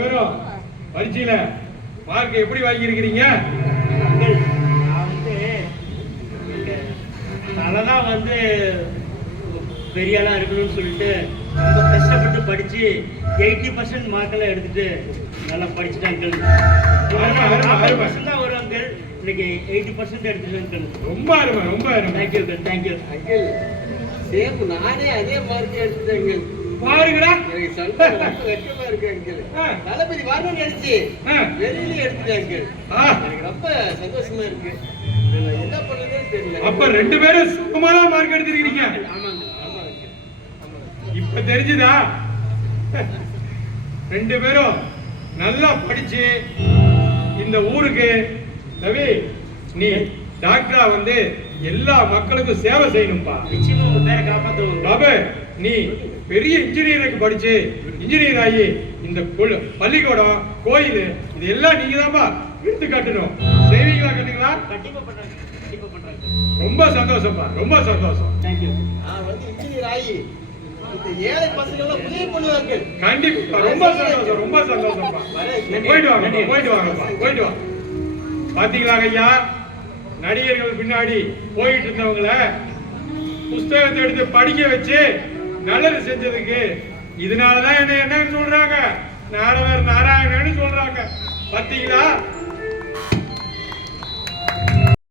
பேரும் பரீட்சையில மார்க் எப்படி வாங்கியிருக்கிறீங்க? நான் தலைதான் பெரிய ஆளா இருக்கணும்னு சொல்லிட்டு ரொம்ப கஷ்டப்பட்டு படிச்சு 80% மார்க்கெல்லாம் எடுத்துட்டு நல்லா படிச்சுட்டேன் அங்கிள். 40% தான் வரும் அங்கிள், இன்னைக்கு 80% எடுத்துட்டு அங்கிள். ரொம்ப அருமை, ரொம்ப அருமை. Thank you uncle, thank you uncle. Same நானே அதே மார்க் எடுத்துட்டேன் அங்கிள். பாருங்கடா, எனக்கு சந்தோஷமா வெக்கமா இருக்கு அங்கிள். தளபதி வரணும்னு நினைச்சு வெளியில எடுத்துட்டேன் அங்கிள். எனக்கு ரொம்ப சந்தோஷமா இருக்கு. என்ன பண்றதுன்னு தெரியல. அப்ப 2 பேரும் சுத்தமான மார்க் எடுத்திருக்கீங்க. ஆமாங்க, ஆமாங்க. இப்ப தெரிஞ்சுதா? 2 பேரும் நல்லா படிச்சு இந்த ஊருக்கு ரவி நீ டாக்டரா எல்லா மக்களுக்கும் சேவை செய்யணும்பா. நிச்சயமா உங்க பேரை காப்பாத்துவோம் பாபு. நீ பெரிய இன்ஜினியருக்கு படிச்சு இன்ஜினியர் ஆகி இந்த பள்ளிக்கூடம் கோயில் இது எல்லாம் நீங்க தான்ப்பா எடுத்து காட்டணும். செய்வீங்களா? கட்டுங்களா? கண்டிப்பா பண்றாங்க, கண்டிப்பா பண்றாங்க. ரொம்ப சந்தோஷம்ப்பா, ரொம்ப சந்தோஷம். தேங்க்யூ. நான் இன்ஜினியர் ஆகி இந்த ஏழை பசங்க எல்லாம் உதவி பண்ணுவாங்க. கண்டிப்பா ரொம்ப சந்தோஷம், ரொம்ப சந்தோஷம்ப்பா. போயிட்டு வாங்க, போயிட்டு வாங்கப்பா, போயிட்டு வாங்க. பாத்தீங்களா ஐயா, நடிகர்கள் பின்னாடி போயிட்டு இருந்தவங்கள புஸ்தகத்தை எடுத்து படிக்க வச்சு நல்லது செஞ்சதுக்கு இதனாலதான் என்ன என்னன்னு சொல்றாங்க, நாரதர் நாராயணன்னு சொல்றாங்க. பாத்தீங்களா?